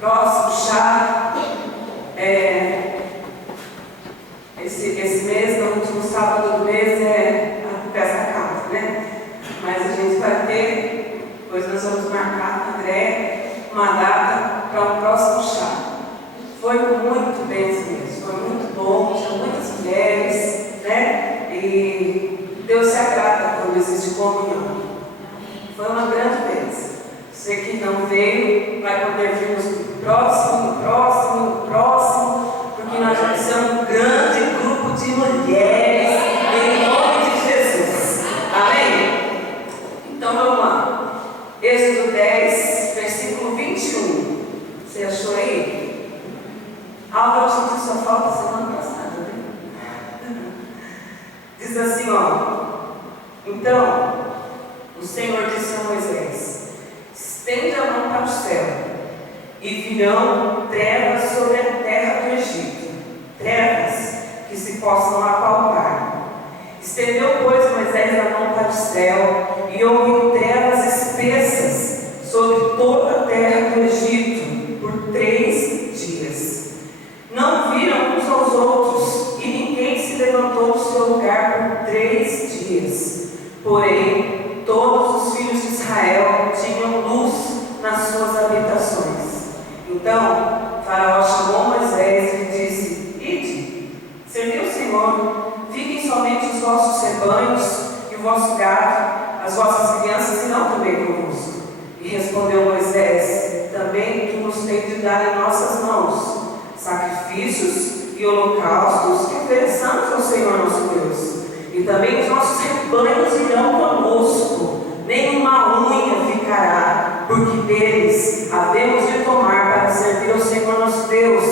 próximo chá, esse mês, no último sábado do mês, é a festa casa, né? Mas a gente vai ter, depois nós vamos marcar com o André uma data para o próximo chá. Foi muito bem esse mês, foi muito bom, tinha muitas mulheres, né? E Deus se agrada quando existe comunhão. Foi uma grande bênção. Você que não veio, vai poder vir no próximo, porque nós vamos ser um grande grupo de mulheres, em nome de Jesus. Amém? Então vamos lá. Êxodo 10, versículo 21. Você achou aí? Algo eu senti só falta semana passada, né? Diz assim, ó. Então, o Senhor disse a Moisés: estende a mão para o céu, e virão trevas sobre a terra do Egito, trevas que se possam apalpar. Estendeu, pois, Moisés a mão para o céu, e houve trevas espessas sobre toda a terra do Egito por 3 dias. Não viram uns aos outros, e ninguém se levantou do seu lugar por 3 dias. Porém, todos os filhos de Israel tinham luz nas suas habitações. Então, Faraó chamou Moisés e disse: ide, servi o Senhor, fiquem somente os vossos rebanhos e o vosso gado, as vossas crianças irão também convosco. E respondeu Moisés: também tu nos tens de dar em nossas mãos sacrifícios e holocaustos que ofereçamos ao Senhor nosso Deus. E também os nossos rebanhos irão conosco, nenhuma unha ficará, porque deles havemos de tomar para servir ao Senhor nosso Deus,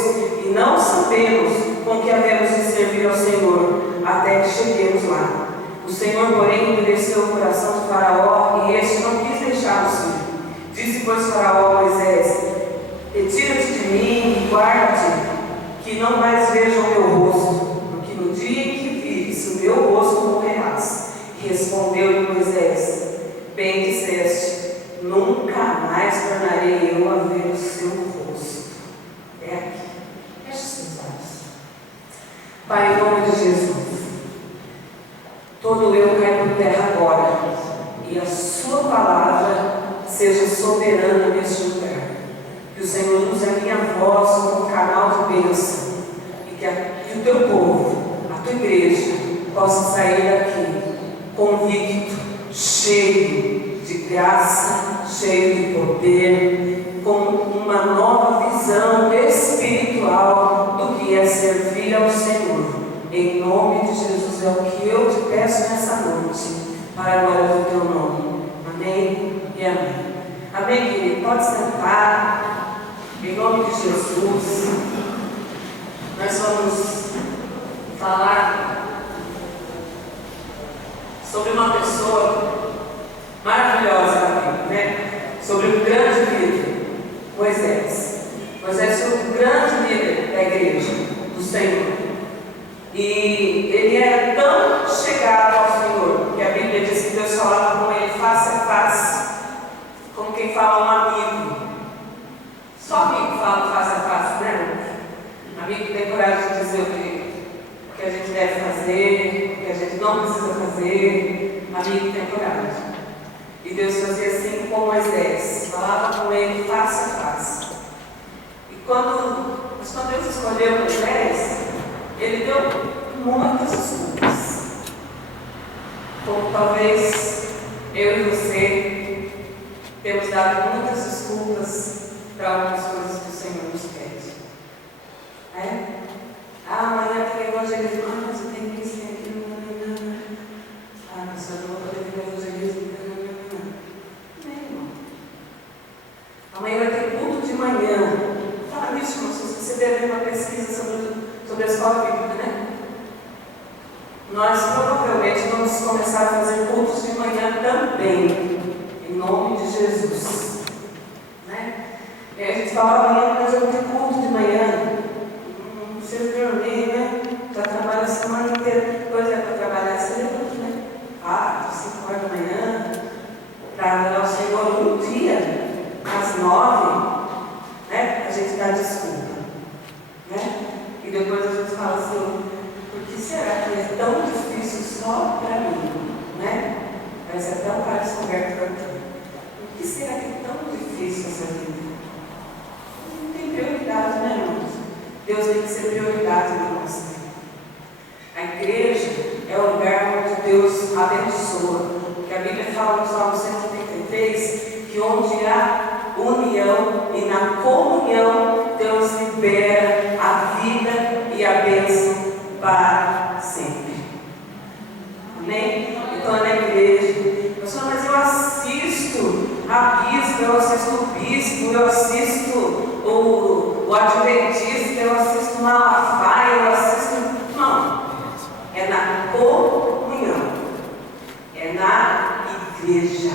e não sabemos com que havemos de servir ao Senhor, até que cheguemos lá. O Senhor, porém, endureceu o coração de Faraó, e este não quis deixá-los ir. Disse, pois, Faraó a Moisés: retira-te de mim e guarda-te, que não mais veja o meu rosto, porque no dia em que vires o meu rosto morrerás. E respondeu-lhe Moisés: bem disseste, nunca mais tornarei eu a ver o seu rosto. É aqui. Feche seus olhos. Pai, em nome de Jesus, todo eu cai por terra agora, e a sua palavra seja soberana neste lugar. Que o Senhor use a minha voz como canal de bênção, e que o teu povo, a tua igreja, possa sair daqui convicto, cheio de graça, cheio de poder, com uma nova visão espiritual do que é servir ao Senhor. Em nome de Jesus é o que eu te peço nessa noite, para a glória do teu nome. Amém e amém. Amém, querido? Pode sentar. Em nome de Jesus, nós vamos falar sobre uma pessoa maravilhosa na Bíblia, né? Sobre um grande líder, Moisés. Moisés foi um grande líder da igreja do Senhor. E ele era tão chegado ao Senhor, que a Bíblia diz que Deus falava com ele face a face, como quem fala um amigo. Só amigo fala face a face, né? Amigo que tem coragem de dizer o que a gente deve fazer, o que a gente não precisa fazer. Amigo que tem coragem. E Deus fazia assim com Moisés, falava com ele face a face. E quando Deus escolheu Moisés, ele deu muitas desculpas. Como talvez eu e você temos dado muitas desculpas para algumas coisas que o Senhor nos pede. Amanhã tem evangelismo, mas eu tenho isso, tem aquilo, mas eu não vou poder ter evangelismo, não, irmão. Amanhã vai ter culto de manhã. Fala nisso, irmão, se você deve ver uma pesquisa sobre a escola bíblica, né? Nós provavelmente vamos começar a fazer cultos de manhã também, em nome de Jesus. Né? E a gente fala, amanhã nós vamos ter culto de manhã. Não precisa dormir, né? Já trabalha a semana inteira. Depois é para trabalhar cedo, né? 4, 5 horas da manhã, para adorar o Senhor um dia, às 9. Né? A gente dá desculpa, né? E depois a gente fala assim, por que será que é tão difícil só para mim, né? Mas é tão para descoberto para mim. Por que será que é tão difícil essa vida? Não tem prioridade, né, irmãos? Deus tem que ser prioridade na nossa vida. A igreja é o lugar onde Deus abençoa. Porque a Bíblia fala no Salmo 133 que onde há união e na comunhão Deus libera a vida e a bênção para sempre. Amém? Então é na igreja. Pastor, mas eu assisto a bispo, eu assisto o bispo, eu assisto o adventista, eu assisto o Malafaia, eu assisto. Não. É na comunhão. É na igreja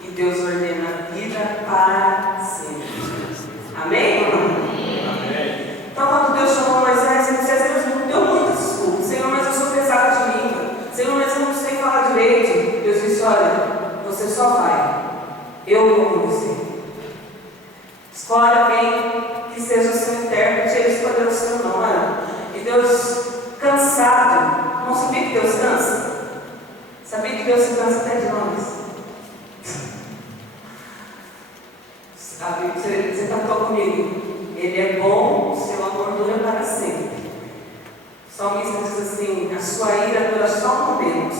que Deus ordena a vida para sempre. Amém? Amém. Então, quando Deus chamou Moisés, Deus não deu muitas desculpas. Senhor, mas eu sou pesado de língua. Senhor, mas eu não sei falar direito. Deus disse: olha, você só vai. Eu vou com você. Escolhe alguém que seja o seu intérprete. Ele escolheu o seu nome. E Deus, cansado, não sabia que Deus cansa? Sabia que Deus se cansa até de nós? Você cantou comigo. Ele é bom, seu amor dura para sempre. O salmista diz assim: a sua ira dura só um momento,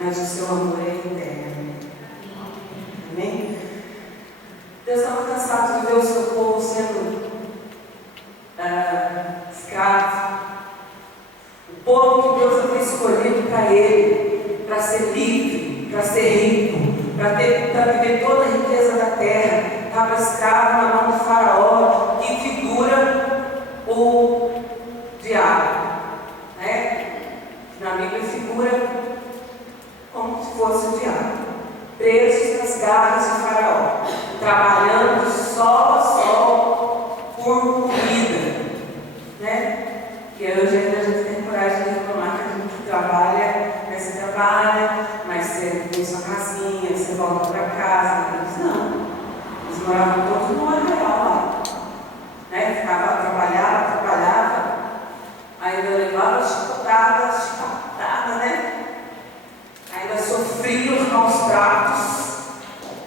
mas o seu amor é eterno. Amém? Deus estava cansado de ver o seu povo sendo escravo. O povo que Deus havia escolhido para ele, para ser livre, para ser rico, para viver toda a riqueza da terra, estava escravo na mão do faraó, que figura o diabo, né? Na Bíblia figura como se fosse o diabo, presos nas garras de faraó, trabalhando sol a sol por comida, né? Que hoje ainda a gente tem coragem de reclamar que a gente trabalha, mas você trabalha, mas você tem sua casinha, você volta para casa. Eles não. Eles moravam todos no arraial lá. Né? Trabalhava, ainda levava chicotada, né? Ainda sofria os maus tratos.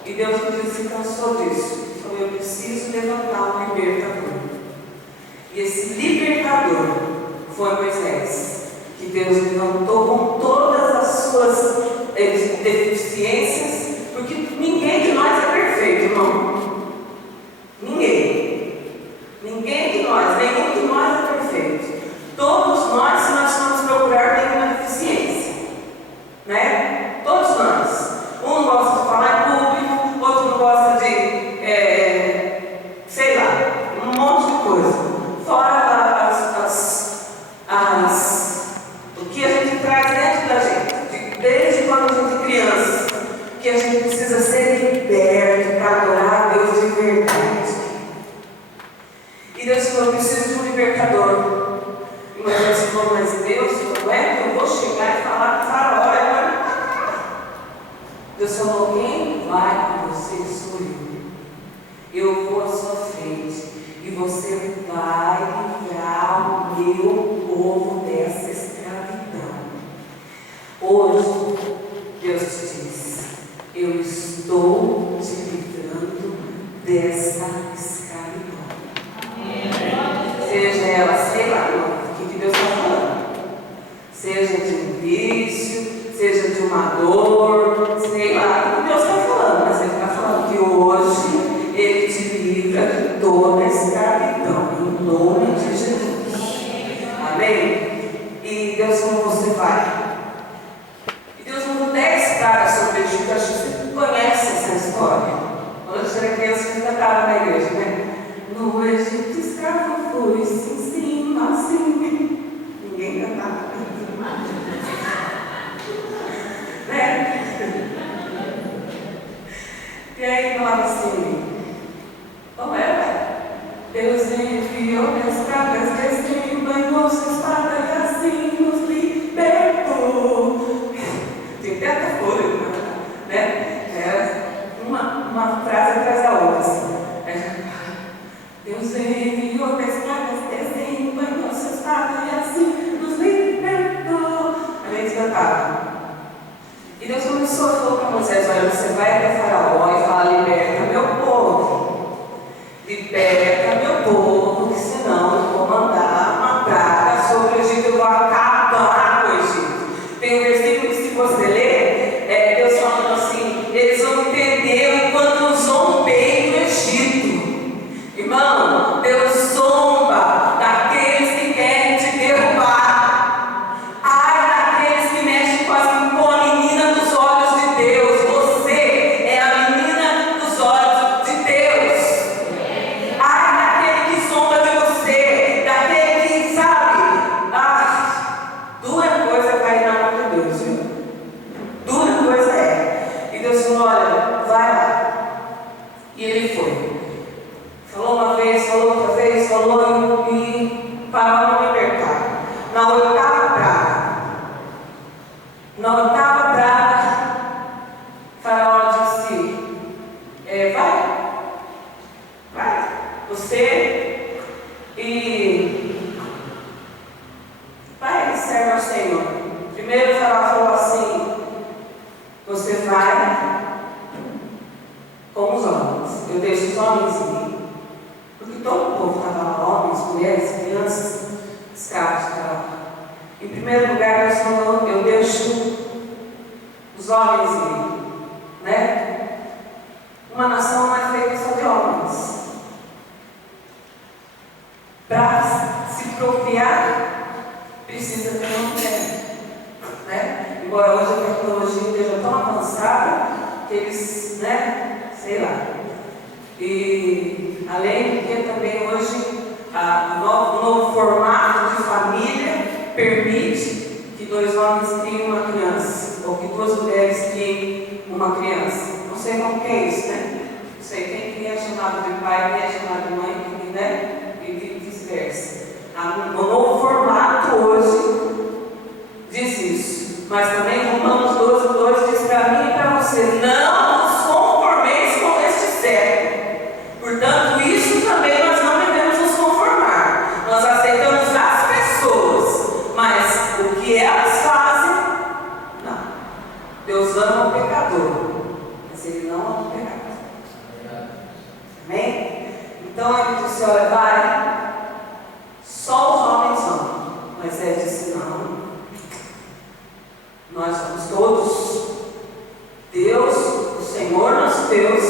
E Deus se cansou disso. Ele falou: eu preciso levantar um libertador. E esse libertador foi Moisés, que Deus levantou com todas as suas deficiências, porque ninguém de nós é perfeito, irmão. Ninguém de nós, nenhum de nós é perfeito. Todos nós, se nós formos procurar, tem uma deficiência, né? Todos nós. Um não gosta de falar em público, outro não gosta de, sei lá, um monte de coisa. Fora o que a gente traz dentro da gente, desde quando a gente é criança, que a gente precisa ser liberto para adorar a Deus de verdade. E Deus falou: eu preciso de um libertador. E Moisés falou: mas Deus, não é que eu vou chegar e falar com o faraó agora? Deus falou: quem vai com você sou eu. Eu vou à sua frente. E você vai livrar o meu povo dessa escravidão. Hoje, Deus te diz: eu estou te livrando dessa escravidão. Seja ela, sei lá, o que Deus está falando. Seja de um vício, seja de uma dor, sei lá o que Deus está falando. Mas Ele está falando que hoje Ele te livra de toda a escravidão, em nome de Jesus. Amém? E Deus falou: você vai. E Deus mandou 10 caras sobre o Egito. Acho que você conhece essa história. Quando eu era criança, eu cantava na igreja, né? No Egito escravo fui, sim, assim. Ninguém cantava. Né? E aí falava assim: como era? Deus enviou as cabras desse banhou sua espada e assim nos libertou. Tem tanta coisa, né? Era uma frase atrás da outra. Assim. Deus nos enviou pescadas, desenho, banhou seus padres e assim nos libertou. A gente cantava. E Deus começou a falar para Moisés: olha, você vai até Faraó e fala: liberta meu povo, liberta meu povo, que senão eu vou mandar uma praga sobre o Egito, eu vou acabar com o Egito. Tem um versículo que, se você ler, Deus falando assim: eles vão entender o quanto zombei do Egito. Irmão, Deus zomba daqueles que querem te derrubar. Ai daqueles que mexem com a menina dos olhos de Deus. Você é a menina dos olhos de Deus. Ai daquele que zomba de você, daquele que sabe. Dura coisa cair na mão de Deus, viu? Dura coisa é. E Deus falou: olha, vai lá. E ele foi. Falou uma vez, falou outra vez, falou e parou de libertar. Na oitava praga, Faraó disse: vai, você e vai, serve ao Senhor. Primeiro o Faraó falou assim: você vai com os homens, eu deixo os homens ir. Porque todo o povo estava lá, homens, mulheres, crianças, escravos de Faraó. Em primeiro lugar, Deus falou: eu deixo os homens ir, né? Uma nação não é feita só de homens. Para se procriar, precisa ter uma mulher, né? Embora hoje a tecnologia esteja tão avançada que eles, né? Sei lá. E além de que também hoje o novo formato de família permite que 2 homens criem uma criança, ou que 2 mulheres criem uma criança. Não sei como que é isso, né? Não sei quem é chamado de pai, quem é chamado de mãe, né? E vice-versa. O novo formato hoje diz isso. Mas também Romanos 12:2 diz para mim e para você: não nos conformeis com este século. Portanto, isso também nós não devemos nos conformar. Nós aceitamos as pessoas, mas o que elas fazem, não. Deus ama o pecador, mas Ele não ama o pecador. Amém? Então ele disse: olha, vai, só os homens vão. Moisés disse: não, nós vamos todos. Deus, o Senhor nosso Deus,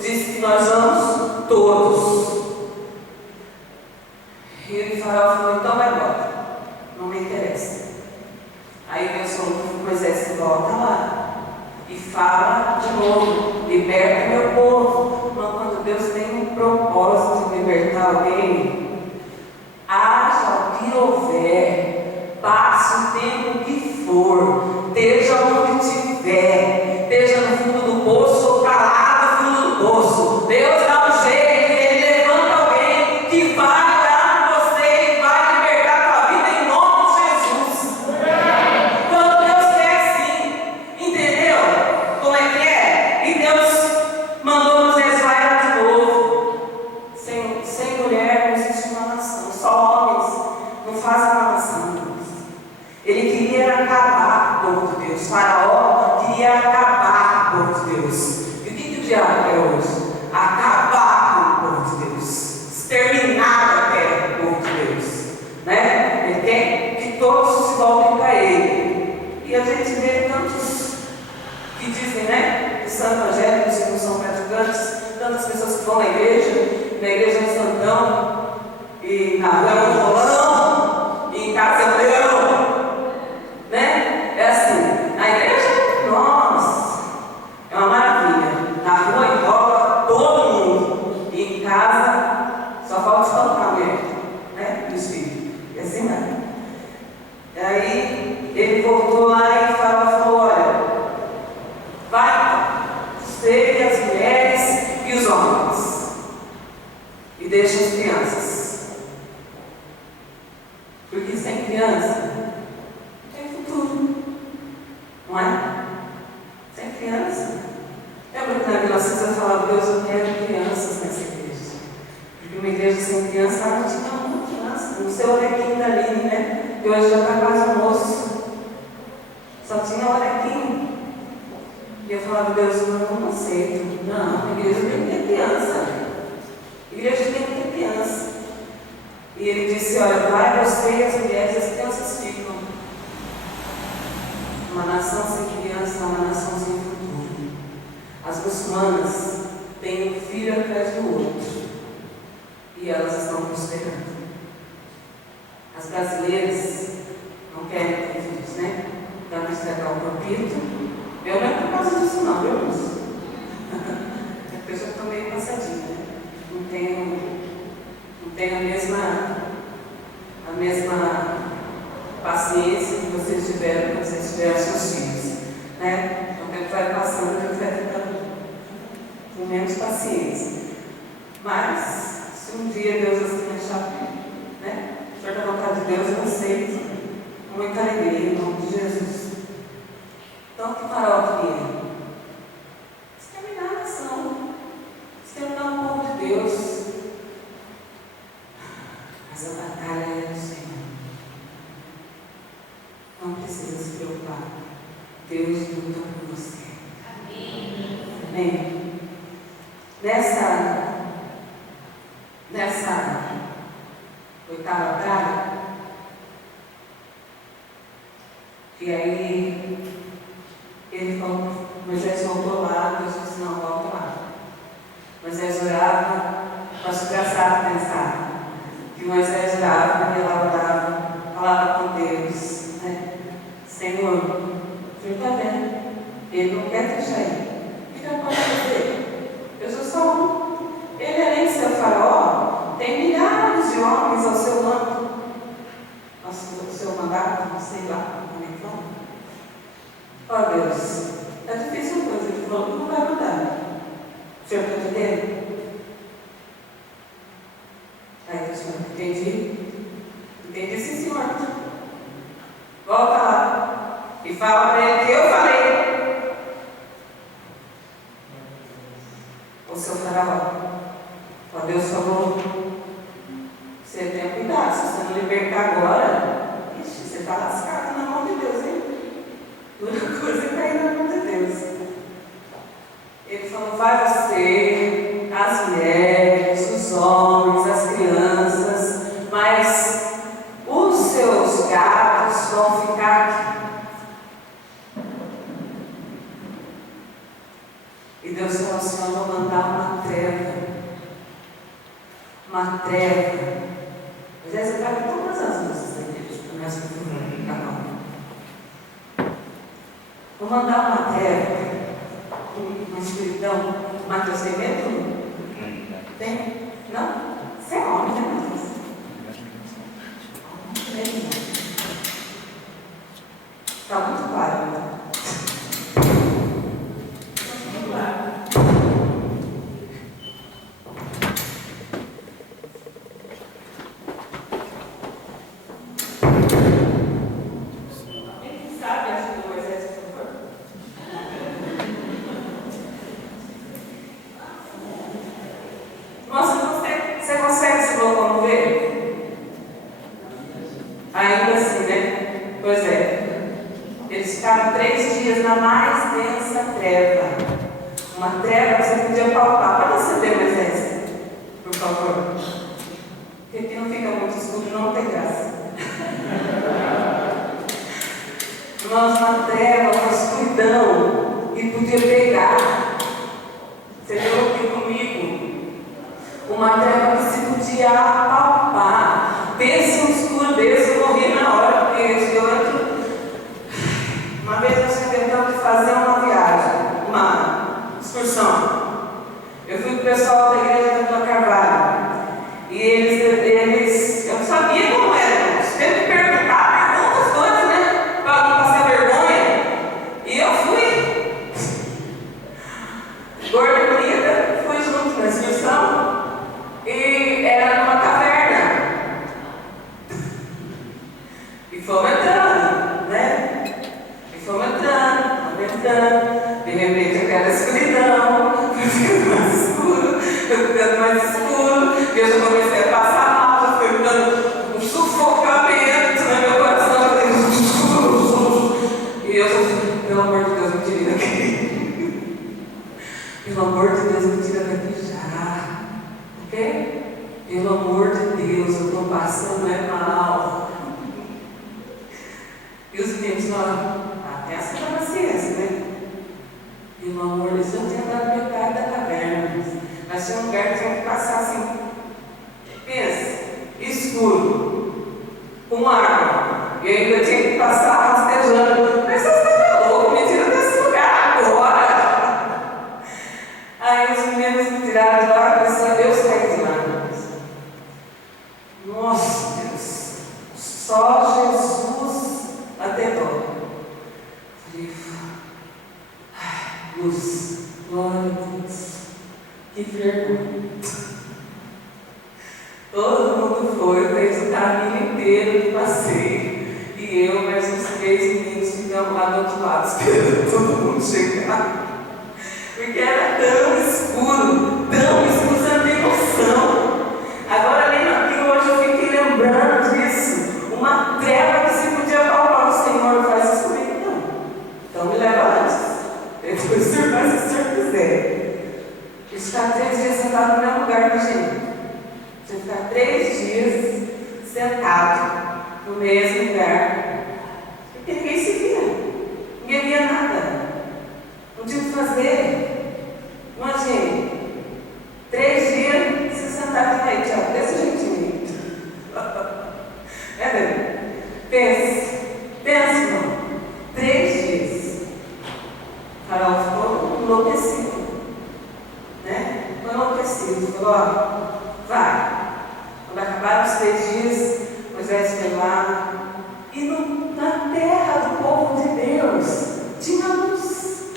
disse que nós vamos todos. E o Faraó falou: então vai embora, não me interessa. Aí Deus falou para Moisés: volta lá e fala de novo, liberta meu povo. Mas quando Deus tem um propósito de libertar alguém, haja o que houver, passe o tempo que for, esteja onde estiver, esteja no fundo do poço ou para lá do fundo do poço, Deus dá um jeito, Ele levanta alguém que vai orar por você e vai libertar a tua vida em nome de Jesus. Quando Deus quer, sim, entendeu? Como é que é? E Deus mandou Moisés: vai lá de novo. Sem mulher não existe uma nação, só homens não fazem uma nação. Ele queria acabar com o povo de Deus. Faraó queria acabar com o povo de Deus. E o que o diabo quer hoje? Acabar com o povo de Deus, exterminar a terra com o povo de Deus, né? Ele quer que todos se voltem para Ele. E a gente vê tantos que dizem, né, que são evangélicos e não são praticantes, tantas pessoas que vão na igreja é santão, e na rua é um rolão, e em casa é um leão, né? É assim, na igreja, nossa, é uma maravilha. Na rua enrola todo mundo, e em casa só falta espantar a mulher, né? E os filhos, e assim vai. E aí ele voltou lá e falou: olha, vai, você e as mulheres e os homens, e deixa as crianças, porque sem criança não tem futuro, não é? Sem criança. Lembra que na Vila César falava: Deus, eu quero crianças nessa igreja, porque uma igreja sem criança, lá não tinha uma criança. No seu Orequim da Aline, né? Que hoje já está quase almoço. Só tinha Orequim. E eu falava, Deus, eu não aceito. Não, a igreja tem que ter criança. A igreja tem que ter criança. E ele disse, olha, vai você e as mulheres, as crianças ficam. Uma nação sem criança é uma nação sem futuro. As muçulmanas têm um filho atrás do outro. E elas estão prosperando. As brasileiras não querem ter filhos, né? Dá para estragar o papito. Eu não é por causa disso não, viu, moço? Eu já estou meio cansadinha, né? Não tenho a mesma paciência que vocês tiveram quando vocês tiveram seus filhos, né? Então o tempo vai passando, a gente vai ficando com menos paciência. Mas, se um dia Deus assim achar, né? Se for da vontade de Deus, eu aceito com muita alegria, em nome de Jesus. Então, que farol queria? Exterminar a nação, exterminar o povo de Deus. Mas a batalha é do Senhor. Não precisa se preocupar. Deus luta por você. Amém. Amém. Nessa oitava praga, e aí ele falou, Moisés voltou lá, Deus disse, não, volta lá. Moisés orava, acho engraçado pensar que Moisés orava e ela orava, falava com Deus, né? Senhor, o Senhor está vendo, Ele não quer deixar ir. O que eu posso fazer? Eu sou só um. Ele, além de ser faraó, tem milhares de homens ao seu mando, ao seu mandato, não sei lá como é que fala. Ó Deus, é difícil uma coisa, Ele falou que não vai mudar. O Senhor está entendendo? Aí Deus falou, entendi sim, Senhor. Volta lá e fala para ele que eu falei. O seu faraó. Ó Deus falou, você tem cuidado, se você não libertar agora, ixi, você está lascado na mão de Deus, hein? Dura coisa é cair na mão de Deus. Ele falou, vai você, as mulheres, os homens, as crianças, mas os seus gatos vão ficar aqui. E Deus falou assim, eu vou mandar uma treva. Uma treva. Às vezes eu pego todas as luzes da igreja, começo a ficar. Vou mandar uma treva. Uma escuridão. Mateus tem medo? Tem? Não? Você é homem, né, Mateus? Está muito claro, né? Muito claro. Quem sabe ajuda o Moisés, por favor? Nossa, você consegue se locomover? Ainda assim, né? Pois é. Eles ficaram 3 dias na mais densa treva. Uma treva que você podia palpar. Pode acender, Moisés, por favor. Porque aqui não fica muito escuro, não tem graça. Nós na treva, uma escuridão, e podia pegar. Você viu aqui comigo? Uma treva que se podia apalpar. Pense um escuro desse, eu morri na hora, porque eu entro. Uma vez nós inventamos de fazer uma viagem, uma excursão. Eu fui com o pessoal da igreja da Vila Carvalho. E eles, eu não sabia como era. Teve que perguntar, perguntas todas, né? Para não passar vergonha. E eu fui. Gorda e bonita, fui junto na excursão. E era numa caverna. E fomos entrando, né? E fomos entrando. De repente aquela escuridão, foi ficando mais escuro. quê? Pelo amor de Deus, eu estou passando mal. E os meninos falam, essa é uma ciência, né? Pelo amor de Deus, eu tinha dado metade da caverna. Mas tinha um lugar que tinha que passar assim. Pensa, escuro, com água. E ainda tinha que passar rastejando. Mas você está louco, me tira desse lugar agora. Aí os meninos me tiraram de lá, eu saí de lá. Nossa, Deus, só Jesus até dó. Luz, glória a Deus, que vergonha. Todo mundo foi, fez o caminho inteiro de passeio. E eu, mais uns 3 meninos, ficamos lá do outro lado, esperando todo mundo chegar. Porque era tão escuro, você não tem noção. Agora, lendo aqui hoje, eu fiquei lembrando disso. Uma treva que se podia palpar. O Senhor faz isso comigo, não. Então me leva antes. Depois o Senhor faz o que o Senhor quiser. Ficar 3 dias sentado no mesmo lugar, né, gente? Você ficar 3 dias sentado no mesmo lugar. Porque ninguém se via. Ninguém via nada. Não tinha o que fazer. Imagine. 3 dias, você sentado aí, Tiago, desse jeitinho. É mesmo? Pensa, irmão. 3 dias. Carol ficou enlouquecido. Né? Ficou enlouquecido. Falou, ó, vai. Quando acabaram os 3 dias, Moisés foi lá. E na terra do povo de Deus tinha luz.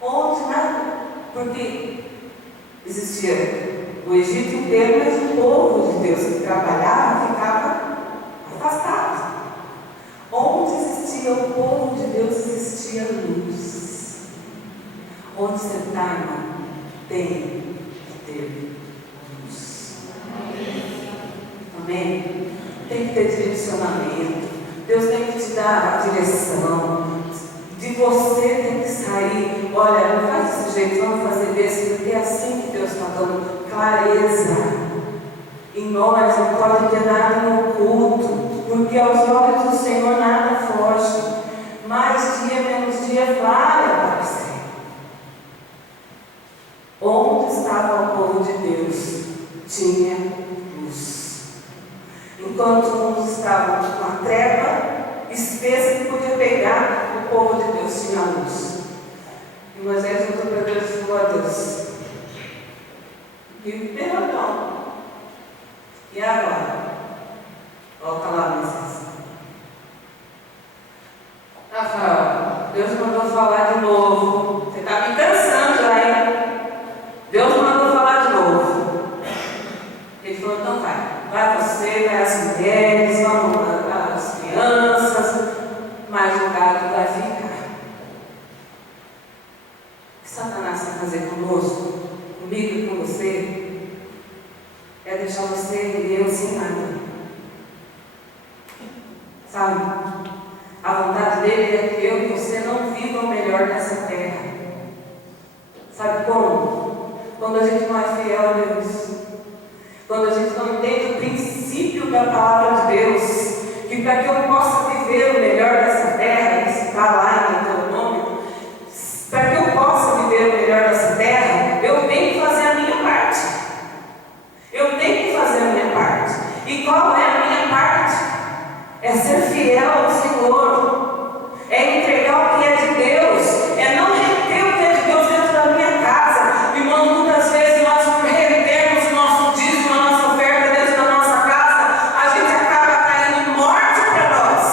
Onde nada. Porque existia o Egito inteiro, mas o povo de Deus que trabalhava ficava afastado. Onde existia o povo de Deus, existia luz. Onde você está, irmão, tem que ter luz. Amém? Tem que ter direcionamento. Deus tem que te dar a direção. De você tem que sair. Olha, não faz desse jeito, vamos fazer desse, porque é assim que Deus está dando clareza. Em nós não pode ter nada no oculto, porque aos olhos do Senhor nada foge. Mais dia, menos dia, vai aparecer. Onde estava o povo de Deus? Tinha luz. Enquanto uns estavam com uma treva espessa que podia pegar, o povo de Deus tinha luz. E Moisés voltou para Deus e falou a Deus: e perdão. E agora? Volta lá, Moisés. Rafael, Deus mandou falar de novo. Você está me cansando já, hein? Deus mandou falar de novo. Ele falou: então vai. Vai você, vai as mulheres, vão as crianças, mas o gado vai ficar. O que Satanás quer fazer conosco, comigo e com você, é deixar você e eu sem nada. Sabe? A vontade dele é que eu e você não vivam o melhor dessa terra. Sabe como? Quando a gente não é fiel a Deus. Quando a gente não entende o princípio da palavra de Deus, que para que eu possa viver o melhor dessa terra, que está lá em Deuteronômio, para que eu possa viver o melhor dessa terra, eu tenho que fazer a minha parte. Eu tenho que fazer a minha parte. E qual é a minha parte? É ser fiel ao Senhor, é entregar o que é de Deus, é não reter o que é de Deus dentro da minha casa. Irmão, muitas vezes nós por retermos o nosso dízimo, a nossa oferta dentro da nossa casa, a gente acaba caindo morte para nós.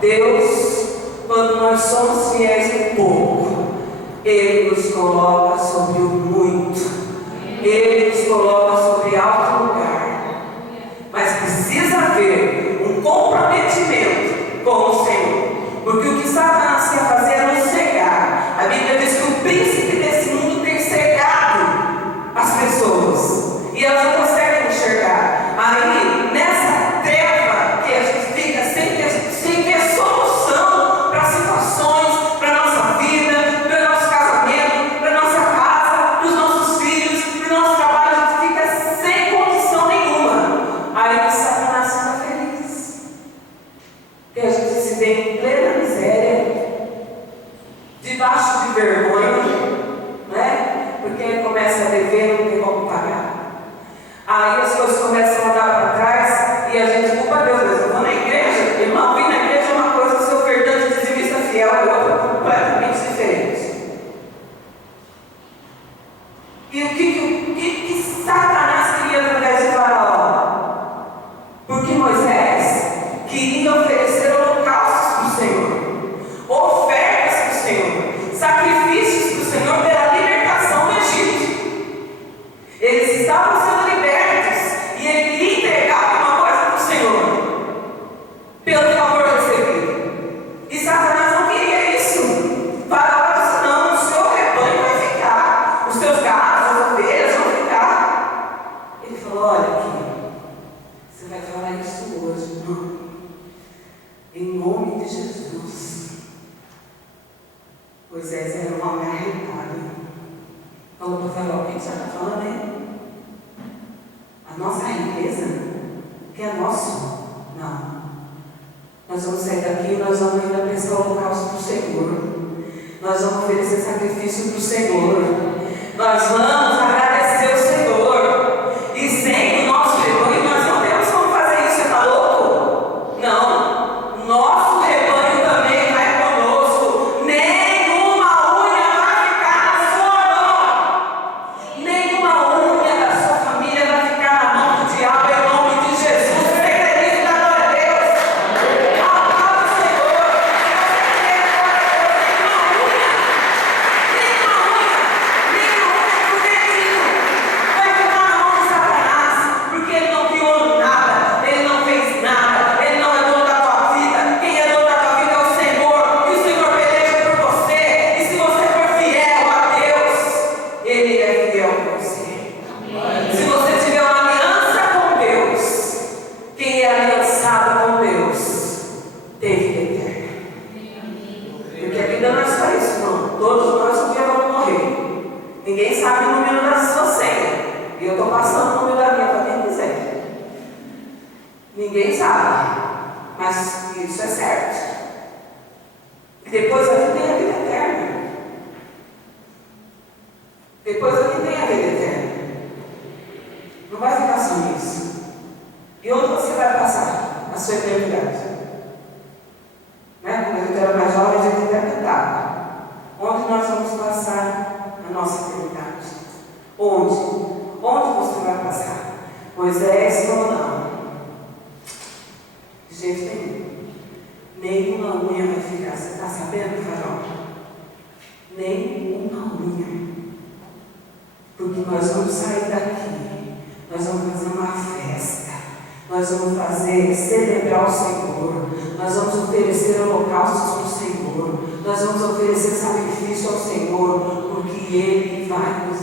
Deus, quando nós somos fiéis no pouco, Ele nos coloca sobre o muito. Ele nos coloca sobre alto lugar. Mas precisa haver um comprometimento com o Senhor. Porque o que Satanás quer fazer é nos cegar. A Bíblia diz que o príncipe desse mundo tem cegado as pessoas. E elas não conseguem enxergar. Aí, nessa treva que a gente fica sem ter solução para situações, para a nossa vida, para o nosso casamento, para a nossa casa, para os nossos filhos, para o nosso trabalho, a gente fica sem condição nenhuma. Aí Satanás fica feliz. Porque a gente se vê em plena miséria, debaixo de vergonha, né? Porque ele começa a dever, não tem como pagar. Aí as coisas começam a andar para trás e a gente culpa Deus mesmo. Eu vou na igreja, irmão, vir na igreja é uma coisa, ser ofertante de dizimista fiel é outra completamente diferente. E o que Satanás queria através de Faraó? Porque Moisés queria oferecer holocaustos para o Senhor, ofertas para o Senhor, sacrifícios para o Senhor pela libertação do Egito. Eles estavam sendo libertos e ele queria entregar alguma coisa para o Senhor, pelo favor recebido. E Satanás não queria isso. Faraó disse: não, o seu rebanho vai ficar, os seus gados, as ovelhas vão ficar. Ele falou: olha aqui, você vai falar isso hoje, não? Em nome de Jesus. Moisés era um homem arretado. Falou para o Faraó: o que você está falando aí? A nossa riqueza, que é nosso? Não. Nós vamos sair daqui e nós vamos ainda prestar holocausto para o Senhor. Nós vamos oferecer sacrifício para o Senhor. Nós vamos agradecer o Senhor. E sem o nosso rebanho, nós não temos como fazer isso. Você está louco? Não. Nosso rebanho também vai conosco. Nenhuma unha vai ficar na sua mão. Nenhuma unha da sua família vai ficar na mão do diabo, em nome de Jesus. Você acredita? Glória a Deus. Aplauda o Senhor. Nenhuma unha do dedinho vai ficar na mão de Satanás, porque ele não criou nada, ele não fez nada, ele não é dono da tua vida. Quem é dono da tua vida é o Senhor, e o Senhor peleja por você. E se você for fiel a Deus, Ele é fiel com você. Se você tiver uma aliança com Deus, quem é aliançado com Deus tem vida eterna. Porque a vida não é só isso, não. Todos nós um dia vamos morrer. Ninguém sabe o número da sua senha. E eu estou passando o número da minha para quem quiser. Ninguém sabe. Mas isso é certo. E depois aqui tem a vida eterna. Depois aqui tem a vida eterna. Não vai ficar só nisso. E onde você vai passar a sua eternidade? Né? Quando a gente era mais jovem, a gente interpretava. Onde nós vamos passar a nossa eternidade? Onde? Onde você vai passar? Moisés falou: não. De jeito nenhum. Nenhuma unha vai ficar. Você está sabendo, Faraó? Nenhuma unha. Porque nós vamos sair daqui. Nós vamos fazer uma festa. Nós vamos celebrar o Senhor. Nós vamos oferecer holocaustos para o Senhor. Nós vamos oferecer sacrifício ao Senhor, porque Ele vai nos